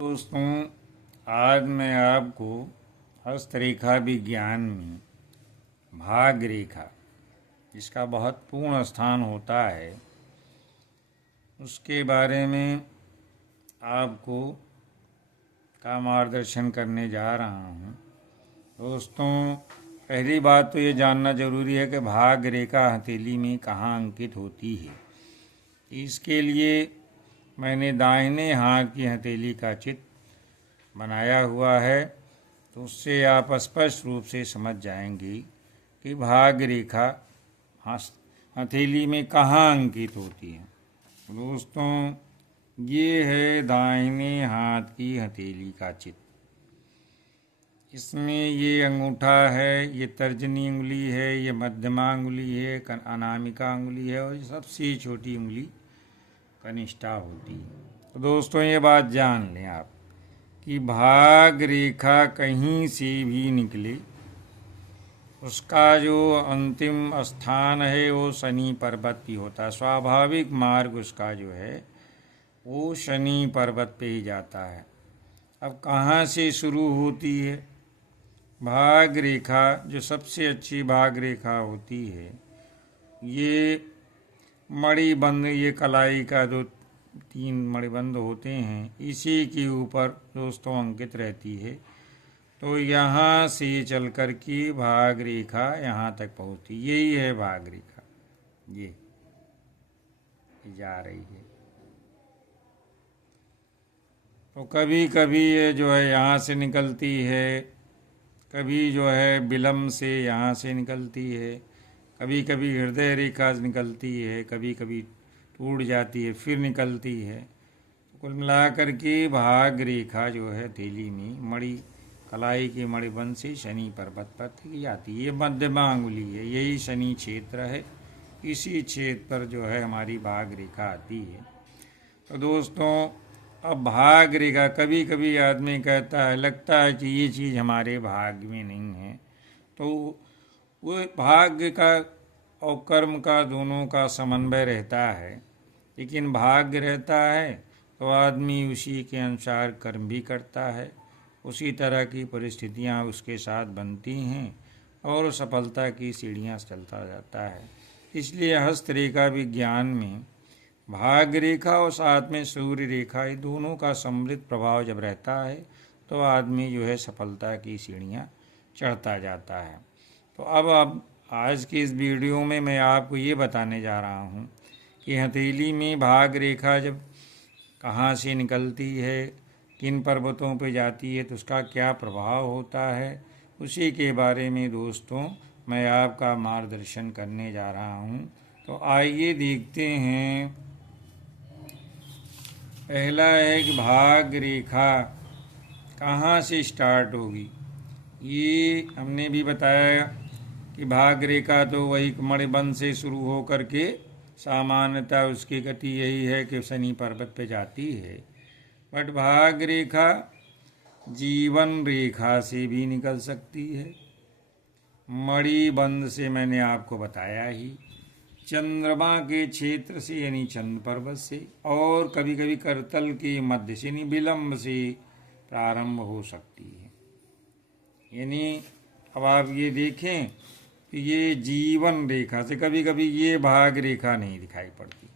दोस्तों, आज मैं आपको हस्तरेखा विज्ञान में भाग रेखा, जिसका बहुत पूर्ण स्थान होता है, उसके बारे में आपको का मार्गदर्शन करने जा रहा हूँ। दोस्तों, पहली बात तो ये जानना जरूरी है कि भाग रेखा हथेली में कहाँ अंकित होती है। इसके लिए मैंने दाहिने हाथ की हथेली का चित्र बनाया हुआ है, तो उससे आप स्पष्ट रूप से समझ जाएंगे कि भाग रेखा हथेली में कहाँ अंकित होती है। दोस्तों, ये है दाहिने हाथ की हथेली का चित्र। इसमें ये अंगूठा है, ये तर्जनी उंगली है, ये मध्यमा उंगली है, अनामिका उंगली है, और ये सबसे छोटी उंगली कनिष्ठा होती है। तो दोस्तों, ये बात जान लें आप कि भाग रेखा कहीं से भी निकले, उसका जो अंतिम स्थान है वो शनि पर्वत ही होता है। स्वाभाविक मार्ग उसका जो है वो शनि पर्वत पे ही जाता है। अब कहाँ से शुरू होती है भाग रेखा? जो सबसे अच्छी भाग रेखा होती है, ये मणिबंध, ये कलाई का जो 3 मणिबंध होते हैं, इसी के ऊपर दोस्तों अंकित रहती है। तो यहाँ से चल कर के भाग रेखा यहाँ तक पहुँचती, यही है भाग रेखा। ये जा रही है। तो कभी कभी ये जो है यहाँ से निकलती है, कभी जो है विलंब से यहाँ से निकलती है, कभी कभी हृदय रेखा निकलती है, कभी कभी टूट जाती है फिर निकलती है। तो कुल मिलाकर के भाग रेखा जो है हथेली में कलाई के मणिबंध से शनि पर्वत पर की जाती है। ये मध्यमा अंगुली है, यही शनि क्षेत्र है, इसी क्षेत्र पर जो है हमारी भाग रेखा आती है। तो दोस्तों, अब भाग रेखा, कभी कभी आदमी कहता है, लगता है कि ये चीज़ हमारे भाग्य में नहीं है, तो वो भाग्य का और कर्म का दोनों का समन्वय रहता है। लेकिन भाग्य रहता है तो आदमी उसी के अनुसार कर्म भी करता है, उसी तरह की परिस्थितियाँ उसके साथ बनती हैं और सफलता की सीढ़ियाँ चलता जाता है। इसलिए हस्तरेखा विज्ञान में भाग रेखा और साथ में सूर्य रेखा, ये दोनों का सम्मिलित प्रभाव जब रहता है तो आदमी जो है सफलता की सीढ़ियाँ चढ़ता जाता है। तो अब आज की इस वीडियो में मैं आपको ये बताने जा रहा हूँ कि हथेली में भाग रेखा जब कहाँ से निकलती है, किन पर्वतों पर जाती है, तो उसका क्या प्रभाव होता है, उसी के बारे में दोस्तों मैं आपका मार्गदर्शन करने जा रहा हूँ। तो आइए देखते हैं। पहला है कि भाग रेखा कहाँ से स्टार्ट होगी। ये हमने भी बताया कि भाग रेखा तो वही मणिबंध से शुरू हो कर के सामान्यतः उसकी गति यही है कि शनि पर्वत पे जाती है। बट भाग रेखा जीवन रेखा से भी निकल सकती है, मणिबंध से मैंने आपको बताया ही, चंद्रमा के क्षेत्र से यानी चंद्र पर्वत से, और कभी कभी करतल के मध्य से यानी विलंब से प्रारंभ हो सकती है। यानी अब आप ये देखें कि ये जीवन रेखा से, कभी कभी ये भाग रेखा नहीं दिखाई पड़ती,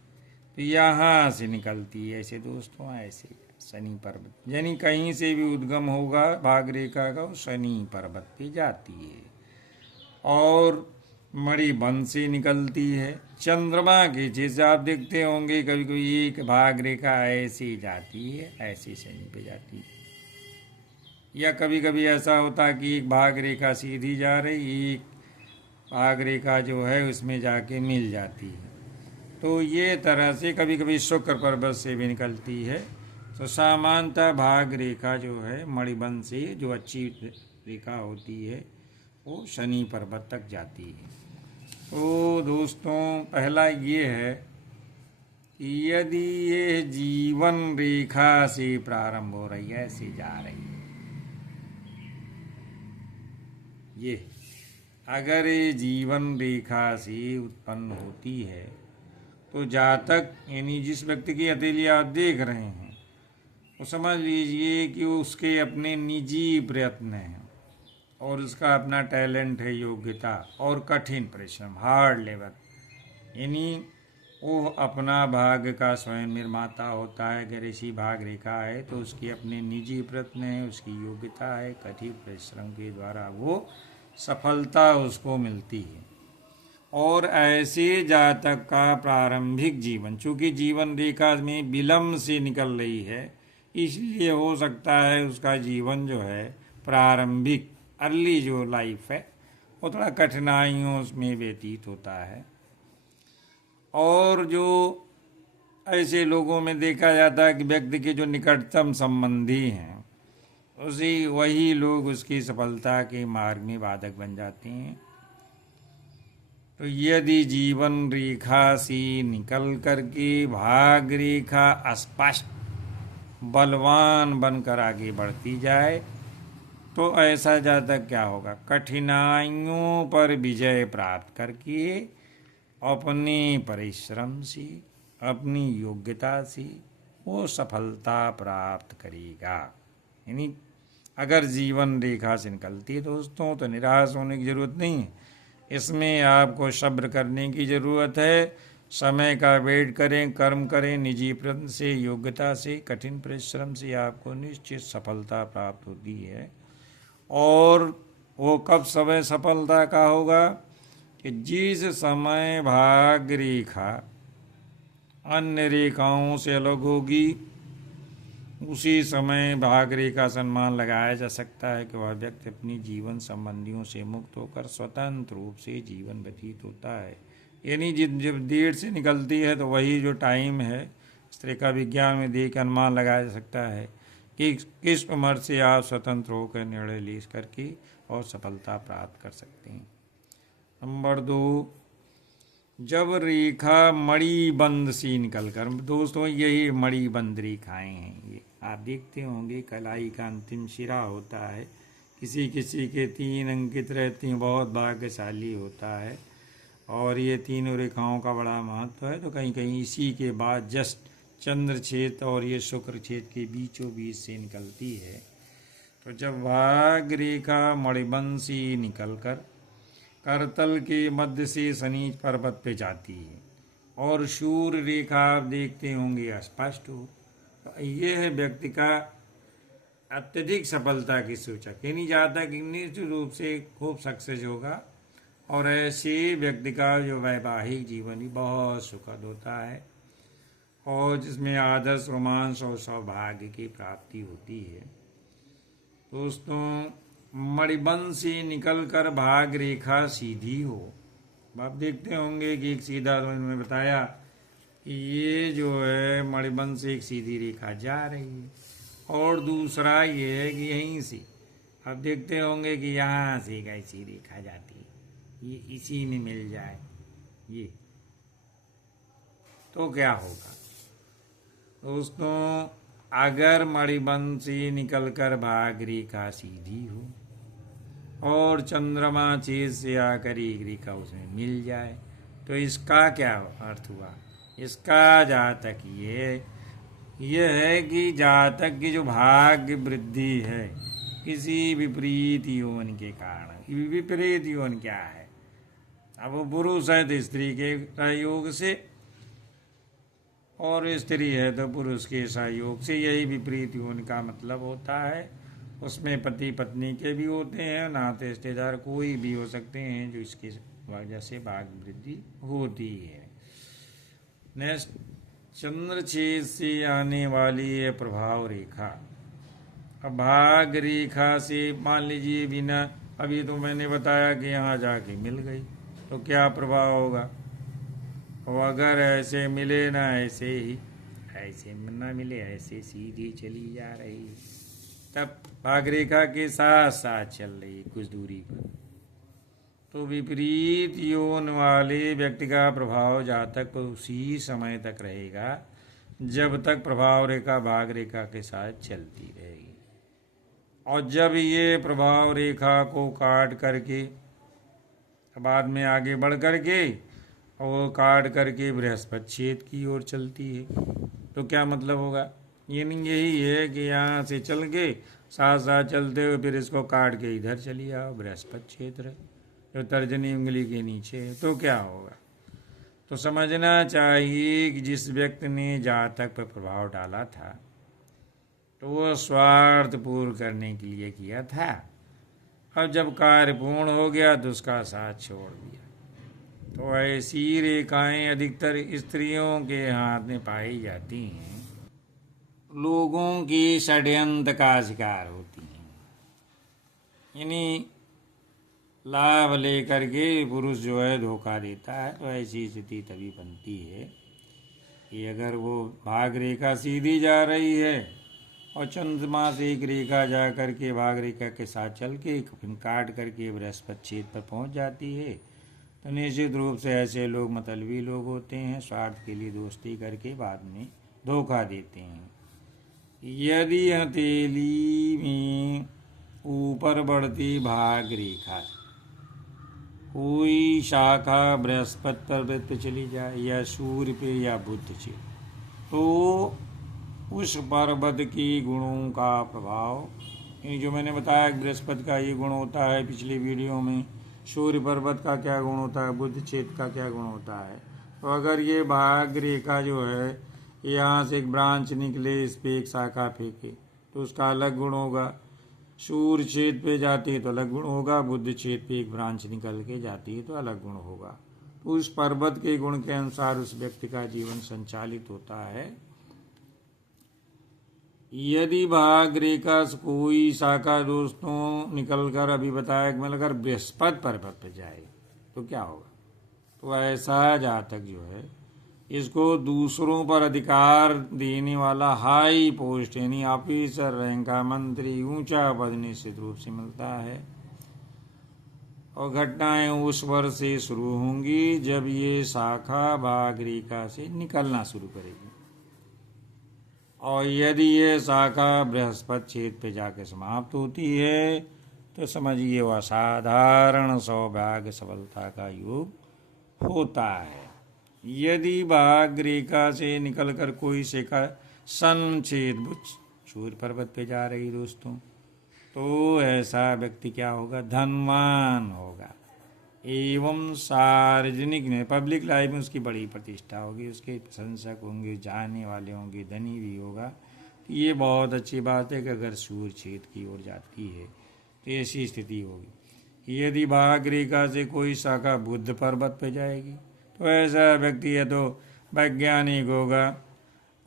तो यहाँ से निकलती है ऐसे दोस्तों, ऐसे शनि पर्वत, यानी कहीं से भी उद्गम होगा भाग रेखा का, वो शनि पर्वत पे जाती है। और मणिबंध से निकलती है चंद्रमा के, जैसे आप देखते होंगे कभी कभी एक भाग रेखा ऐसे जाती है, ऐसे शनि पे जाती है, या कभी कभी ऐसा होता है कि एक भाग रेखा सीधी जा रही, एक भाग रेखा जो है उसमें जाके मिल जाती है। तो ये तरह से कभी कभी शुक्र पर्वत से भी निकलती है। तो सामान्यतः भाग रेखा जो है मणिबंध से जो अच्छी रेखा होती है वो शनि पर्वत तक जाती है। तो दोस्तों, पहला ये है कि यदि ये जीवन रेखा से प्रारंभ हो रही है, ऐसे जा रही है, ये अगर ये जीवन रेखा से उत्पन्न होती है तो जातक यानी जिस व्यक्ति की हथेली आप देख रहे हैं तो समझ लीजिए कि उसके अपने निजी प्रयत्न हैं और उसका अपना टैलेंट है, योग्यता और कठिन परिश्रम, हार्ड लेबर। यानी वो अपना भाग्य का स्वयं निर्माता होता है। अगर ऐसी भाग रेखा है तो उसकी अपने निजी प्रयत्न है, उसकी योग्यता है, कठिन परिश्रम के द्वारा वो सफलता उसको मिलती है। और ऐसे जातक का प्रारंभिक जीवन, चूंकि जीवन रेखा में विलंब से निकल रही है, इसलिए हो सकता है उसका जीवन जो है प्रारंभिक अर्ली जो लाइफ है वो थोड़ा कठिनाइयों में व्यतीत होता है। और जो ऐसे लोगों में देखा जाता है कि व्यक्ति के जो निकटतम संबंधी हैं वही लोग उसकी सफलता के मार्ग में बाधक बन जाते हैं। तो यदि जीवन रेखा से निकल करके भाग रेखा स्पष्ट बलवान बनकर आगे बढ़ती जाए तो ऐसा जातक क्या होगा, कठिनाइयों पर विजय प्राप्त करके अपने परिश्रम से, अपनी योग्यता से वो सफलता प्राप्त करेगा। यानी अगर जीवन रेखा से निकलती है दोस्तों तो निराश होने की ज़रूरत नहीं है। इसमें आपको सब्र करने की ज़रूरत है। समय का वेट करें, कर्म करें, निजी प्रयत्न से, योग्यता से, कठिन परिश्रम से आपको निश्चित सफलता प्राप्त होती है। और वो कब समय सफलता का होगा कि जिस समय भाग्य रेखा अन्य रेखाओं से अलग होगी उसी समय भाग रेखा सम्मान लगाया जा सकता है कि वह व्यक्ति अपनी जीवन संबंधियों से मुक्त होकर स्वतंत्र रूप से जीवन व्यतीत होता है। यानी जब देर से निकलती है तो वही जो टाइम है इस तरह का विज्ञान में देख अनुमान लगाया जा सकता है कि किस उम्र से आप स्वतंत्र होकर निर्णय ले करके और सफलता प्राप्त कर सकते हैं। नंबर 2, जब रेखा मणिबंध से निकलकर, दोस्तों यही मणिबंध रेखाएं हैं। ये आप देखते होंगे कलाई का अंतिम सिरा होता है, किसी किसी के 3 अंकित रहते हैं, बहुत भाग्यशाली होता है। और ये तीनों रेखाओं का बड़ा महत्व है। तो कहीं कहीं इसी के बाद जस्ट चंद्र छेद और ये शुक्र छेद के बीचों बीच से निकलती है। तो जब भाग रेखा मणिबंध से निकलकर करतल के मध्य से शनि पर्वत पे जाती है और सूर्य रेखा आप देखते होंगे स्पष्ट हो, तो ये है व्यक्ति का अत्यधिक सफलता की सूचक। यानी ज़्यादा निश्चित रूप से खूब सक्सेस होगा और ऐसे व्यक्ति का जो वैवाहिक जीवन भी बहुत सुखद होता है और जिसमें आदर्श रोमांस और सौभाग्य की प्राप्ति होती है। दोस्तों मणिबंध से निकलकर भाग रेखा सीधी हो, आप देखते होंगे कि एक सीधा, तो इन्होंने बताया कि ये जो है मणिबंध से एक सीधी रेखा जा रही है। और दूसरा ये है कि यहीं से आप देखते होंगे कि यहाँ से एक ऐसी रेखा जाती है, ये इसी में मिल जाए ये, तो क्या होगा दोस्तों, अगर मणिबंध से निकलकर भाग रेखा सीधी हो और चंद्रमा छेद से आकर एक रेखा उसमें मिल जाए तो इसका क्या अर्थ हुआ, इसका जातक ये है कि जातक की जो भाग्य वृद्धि है किसी विपरीत यौन के कारण। विपरीत यौन क्या है, अब वो पुरुष है तो स्त्री के सहयोग से और स्त्री है तो पुरुष के सहयोग से, यही विपरीत यौन का मतलब होता है। उसमें पति पत्नी के भी होते हैं, नाते रिश्तेदार कोई भी हो सकते हैं जो इसकी वजह से भाग्य वृद्धि होती है। नेक्स्ट, चंद्र छेद से आने वाली है प्रभाव रेखा। अब भाग रेखा से मान लीजिए बिना, अभी तो मैंने बताया कि यहाँ जाके मिल गई तो क्या प्रभाव होगा, और अगर ऐसे मिले ना ऐसे ही, ऐसे ना मिले ऐसे सीधी चली जा रही, तब भाग रेखा के साथ साथ चल रही कुछ दूरी पर, तो विपरीत यौन वाले व्यक्ति का प्रभाव जातक पर उसी समय तक रहेगा जब तक प्रभाव रेखा भाग रेखा के साथ चलती रहेगी। और जब ये प्रभाव रेखा को काट करके बाद में आगे बढ़ करके और काट करके बृहस्पति छेद की ओर चलती है, तो क्या मतलब होगा, यही है कि यहाँ से चल के साथ साथ चलते हुए फिर इसको काट के इधर चली आओ बृहस्पति क्षेत्र जो तर्जनी उंगली के नीचे है, तो क्या होगा। तो समझना चाहिए कि जिस व्यक्ति ने जातक पर प्रभाव डाला था तो वो स्वार्थ पूर्ण करने के लिए किया था, अब जब कार्य पूर्ण हो गया तो उसका साथ छोड़ दिया। तो ऐसी रेखाएं अधिकतर स्त्रियों के हाथ में पाई जाती हैं, लोगों की षड्यंत्र का शिकार होती हैं। यानी लाभ लेकर के पुरुष जो है धोखा देता है। तो ऐसी स्थिति तभी बनती है कि अगर वो भाग रेखा सीधी जा रही है और चंद्रमा से एक रेखा जा करके भाग रेखा के साथ चल के फिर काट करके बृहस्पति क्षेत्र पर पहुंच जाती है, तो निश्चित रूप से ऐसे लोग मतलबी लोग होते हैं, स्वार्थ के लिए दोस्ती करके बाद में धोखा देते हैं। यदि हथेली में ऊपर बढ़ती भाग रेखा कोई शाखा बृहस्पति पर वृत्त चली जाए या सूर्य पे या बुध से, तो उस पर्वत की गुणों का प्रभाव, जो मैंने बताया बृहस्पति का ये गुण होता है पिछली वीडियो में, सूर्य पर्वत का क्या गुण होता है, बुध क्षेत्र का क्या गुण होता है। तो अगर ये भाग रेखा जो है यहाँ से एक ब्रांच निकले, इस पे एक शाखा फेंके तो उसका अलग गुण होगा, सूर्य क्षेत्र पे जाती है तो अलग गुण होगा, बुध क्षेत्र पे एक ब्रांच निकल के जाती है तो अलग गुण होगा। तो उस पर्वत के गुण के अनुसार उस व्यक्ति का जीवन संचालित होता है। यदि भाग रेखा से कोई शाखा दोस्तों निकलकर, अभी बताया कि मतलब अगर बृहस्पति पर्वत पर जाए तो क्या होगा। तो ऐसा जातक जो है इसको दूसरों पर अधिकार देने वाला हाई पोस्ट यानी ऑफिसर रैंक का, मंत्री, ऊंचा पद निश्चित रूप से मिलता है। और घटनाएं उस वर्ष से शुरू होंगी जब ये शाखा भाग रेखा से निकलना शुरू करेगी। और यदि ये शाखा बृहस्पति क्षेत्र पे जाके समाप्त होती है तो समझिए वह साधारण सौभाग्य सफलता का योग होता है। यदि भाग रेखा से निकलकर कोई शेखा संच्छेद सूर्य पर्वत पे जा रही दोस्तों, तो ऐसा व्यक्ति क्या होगा, धनवान होगा एवं सार्वजनिक में पब्लिक लाइफ में उसकी बड़ी प्रतिष्ठा होगी, उसके प्रशंसक होंगे, जाने वाले होंगे, धनी भी होगा। तो ये बहुत अच्छी बात है कि अगर सूर्य क्षेत्र की ओर जाती है तो ऐसी स्थिति होगी। यदि भाग रेखा से कोई शाखा बुध पर्वत पे जाएगी तो ऐसा व्यक्ति है तो वैज्ञानिक होगा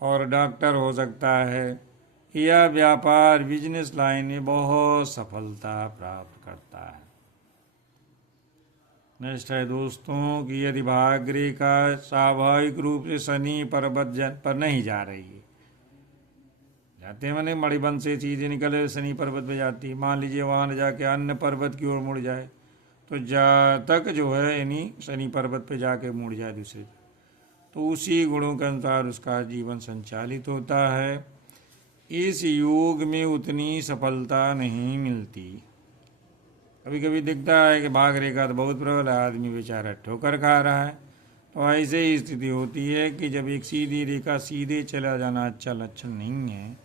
और डॉक्टर हो सकता है या व्यापार बिजनेस लाइन में बहुत सफलता प्राप्त करता है। नेक्स्ट है दोस्तों कि यदि भाग रेखा स्वाभाविक रूप से शनि पर्वत पर नहीं जा रही है, जाते मैंने मणिबंध से चीजें निकले शनि पर्वत पे जाती है, मान लीजिए वहां जाके अन्य पर्वत की ओर मुड़ जाए तो जातक जो है यानी शनि पर्वत पे जाके मुड़ जाए दूसरे, तो उसी गुणों के अनुसार उसका जीवन संचालित होता है। इस योग में उतनी सफलता नहीं मिलती। कभी कभी दिखता है कि भाग रेखा तो बहुत प्रबल है, आदमी बेचारा ठोकर खा रहा है। तो ऐसे ही स्थिति होती है कि जब एक सीधी रेखा सीधे चला जाना अच्छा लक्षण नहीं है,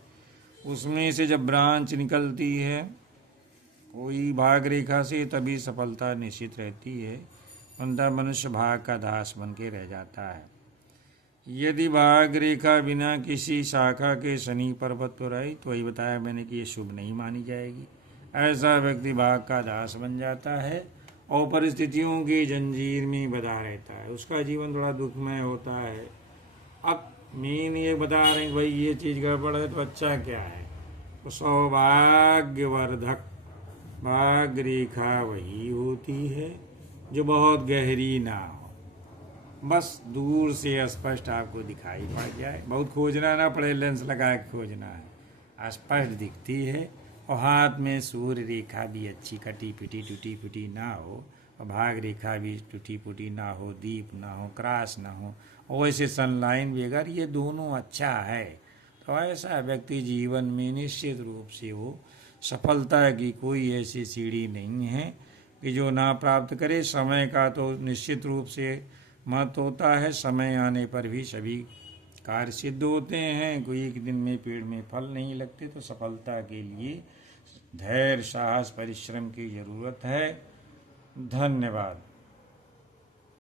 उसमें से जब ब्रांच निकलती है कोई भाग रेखा से तभी सफलता निश्चित रहती है, वरना मनुष्य भाग का दास बन के रह जाता है। यदि भाग रेखा बिना किसी शाखा के शनि पर्वत पर आई तो वही बताया मैंने कि ये शुभ नहीं मानी जाएगी। ऐसा व्यक्ति भाग का दास बन जाता है और परिस्थितियों की जंजीर में बंधा रहता है, उसका जीवन थोड़ा दुखमय होता है। अब मेन ये बता रहे हैं भाई ये चीज़ गड़बड़ है तो अच्छा क्या है, तो सौभाग्यवर्धक भाग रेखा वही होती है जो बहुत गहरी ना हो, बस दूर से स्पष्ट आपको दिखाई पड़ जाए, बहुत खोजना ना पड़े, लेंस लगा के खोजना है, स्पष्ट दिखती है और हाथ में सूर्य रेखा भी अच्छी कटी पिटी टूटी फूटी ना हो और भाग रेखा भी टूटी फूटी ना हो, दीप ना हो, क्रॉस ना हो और वैसे सनलाइन भी अगर ये दोनों अच्छा है तो ऐसा व्यक्ति जीवन में निश्चित रूप से वो सफलता की कोई ऐसी सीढ़ी नहीं है कि जो ना प्राप्त करे। समय का तो निश्चित रूप से महत्व होता है, समय आने पर भी सभी कार्य सिद्ध होते हैं, कोई एक दिन में पेड़ में फल नहीं लगते। तो सफलता के लिए धैर्य, साहस, परिश्रम की जरूरत है। धन्यवाद।